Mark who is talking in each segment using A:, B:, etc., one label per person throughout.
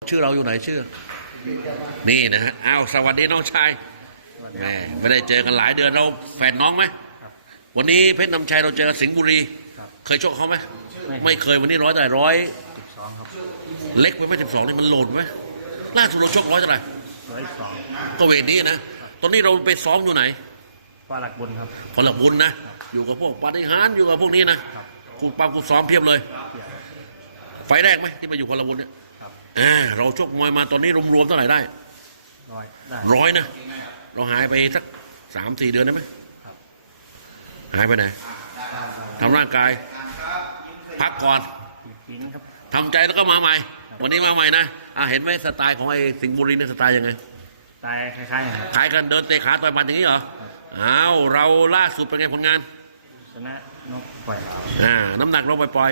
A: ชื่อเราอยู่ไหนชื่อนี่นะฮะอ้าวสวัสดีน้องชายแม่ไม่ได้เจอกันหลายเดือนเราแฟนน้องไหมวันนี้เพชรนำชัยเราเจอสิงห์บุรีเคยชกเขาไหมไม่เคยวันนี้ร้อยแต่ร้อยเล็กไปไม่12นี่มันโหลดไหมล่าสุดเราชกร้อยเท่าไหร่102ก็เวทนี้นะตอนนี้เราไปซ้อมอยู่ไหน
B: ปลาหลักบุญครับ
A: พลักบุญนะอยู่กับพวกปาฏิหาริย์อยู่กับพวกนี้นะกูปั๊มกูซ้อมเพียบเลยไฟแรกไหมที่ไปอยู่พลักบุญเนี่ยเราชกมวยมาตอนนี้รวมๆเท่าไหร่ได้ร้อยนะเราหายไปสัก3-4 เดือนได้ไหมหายไปไหนทำร่างกายพักก่อนทำใจแล้วก็มาใหม่วันนี้มาใหม่นะเห็นไหมสไตล์ของไอ้สิงห์บุรีเนี่ยสไตล์ยังไง
B: สไตล์คล้ายๆครับ
A: คล้ายกันเดินเตะขาต่อยหมัดอย่างนี้เหรออ้าวเราล่าสุดเป็นไงผลงาน
B: ชนะนกปล่อย
A: น้ำหนักเราปล่อย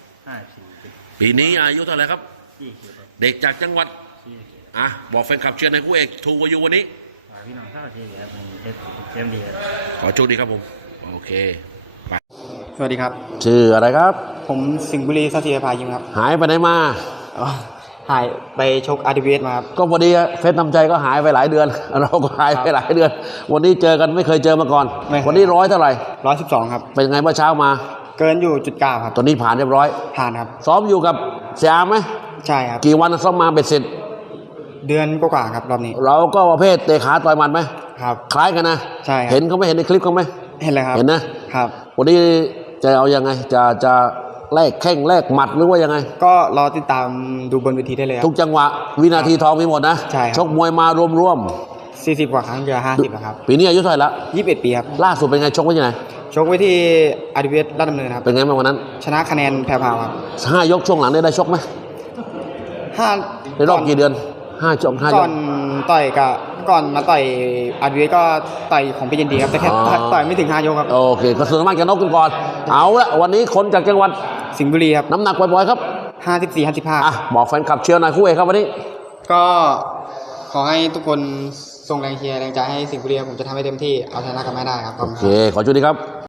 B: 54
A: ปีนี้อายุเท่าไหร่ครับเด็กจากจังหวัดบอกแฟนคลับเชียร์ในคู่เอกทูวายูวันนี้
B: พี่น้องเข้าทีครับเจมดี
A: ขอโชคดีครับผมโอเค
C: สวัสดีครับ
A: ชื่ออะไรครับ
C: ผมสิงห์บุรีสัตยภายิมครับ
A: หายไปไหนมา
C: หายไปชก RWS มาครับ
A: ก็พอดีเฟซนำใจก็หายไปหลายเดือนเราก็หายไปหลายเดือนวันนี้เจอกันไม่เคยเจอมาก่อนวันนี้ร้อยเท่าไหร่
C: 112ครับ
A: เป็นไงเมื่อเช้ามา
C: เกินอยู่.9ครับ
A: ตอนนี้ผ่านเรียบร้อย
C: ผ่านครับ
A: ซ้อมอยู่กับเสียไหม
C: ใช่ครับ
A: กี่วันซ้อมมาเบ็ดเสร็จ
C: เดือนกว่าครับรอบนี้
A: เราก็ประเภทเตะขาต่อยหมัดไหม
C: ครับ
A: คล้ายกันนะ
C: ใช่
A: เห็นเขาไม่เห็นในคลิปเขาไหม
C: เห็นเลยครับ
A: เห็นนะครับวันนี้จะเอายังไงจะแลกแข้งแลกหมัดหรือว่ายังไง
C: ก็รอติดตามดูบนเวทีได้เลย
A: ทุกจังหวะวินาทีทองมีหมดนะ
C: ใช่
A: ชกมวยมารวม
C: 40กว่าครั้งเกือบ50แล้วครับ
A: ปีนี้อายุเท่าไหร่ละ
C: 21ปีครับ
A: ล่าสุดเป็นไงชกไว้ยังไง
C: ชกไว้ที่ RWS ราชดำเนินครับ
A: เป็นไงบ้างวันนั้น
C: ชนะคะแนนแผ่วๆครับ
A: 5 ยกช่วงหลังได้ชกไหมในรอบกี่เดือน5 ยก
C: ก่อนต่อยกับก่อนมาต่อยRWSก็ต่อยของพี่ยินดีครับแต่แค่ต่อยไม่ถึง5 ยกครับ
A: โอเคก็ส่วนมากจะนกกันก่อนเอาละวันนี้คนจากจังหวัด
C: สิงห์บุรีครับ
A: น้ำหนักปล่อยๆครับ
C: 54-55
A: บอกแฟนคลับเชียร์หน่อยคู่เอกครับวันนี้
C: ก็ขอให้ทุกคนส่งแรงเชียร์แรงใจให้สิงห์บุรีผมจะทำให้เต็มที่เอาชนะกันไม่ได้ครับ
A: โอเคขอจุดดีครับ